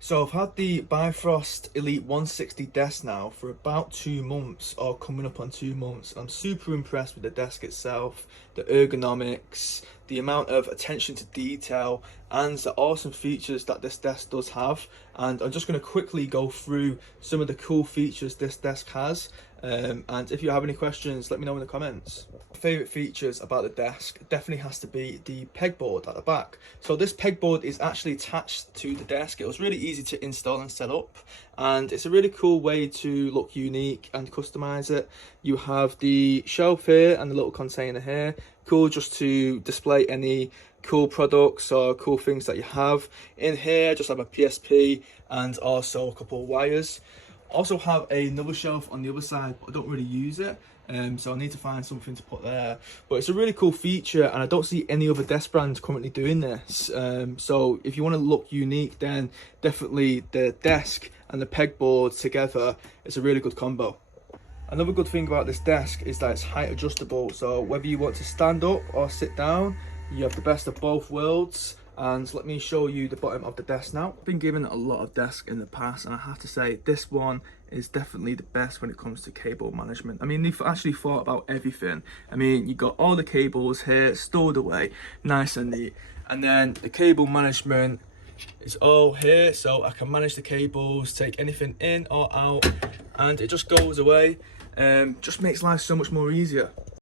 So I've had the Bifrost Elite 160 desk now for about 2 months, or coming up on 2 months. I'm super impressed with the desk itself, the ergonomics, the amount of attention to detail, and the awesome features that this desk does have. And I'm just going to quickly go through some of the cool features this desk has. And if you have any questions, let me know in the comments. Favorite features about the desk definitely has to be the pegboard at the back. So this pegboard is actually attached to the desk. It was really easy to install and set up, and it's a really cool way to look unique and customize it. You have the shelf here and the little container here, cool just to display any cool products or cool things that you have. In here just have a PSP and also a couple of wires. Also have another shelf on the other side, but I don't really use it, so I need to find something to put there. But it's a really cool feature, and I don't see any other desk brands currently doing this. So if you want to look unique, then definitely the desk and the pegboard together is a really good combo. Another good thing about this desk is that it's height adjustable, so whether you want to stand up or sit down, you have the best of both worlds. And let me show you the bottom of the desk now. I've been given a lot of desks in the past, and I have to say this one is definitely the best when it comes to cable management. I mean, they've actually thought about everything. I mean, you got all the cables here stored away nice and neat, and then the cable management is all here, so I can manage the cables, take anything in or out, and it just goes away. Just makes life so much more easier.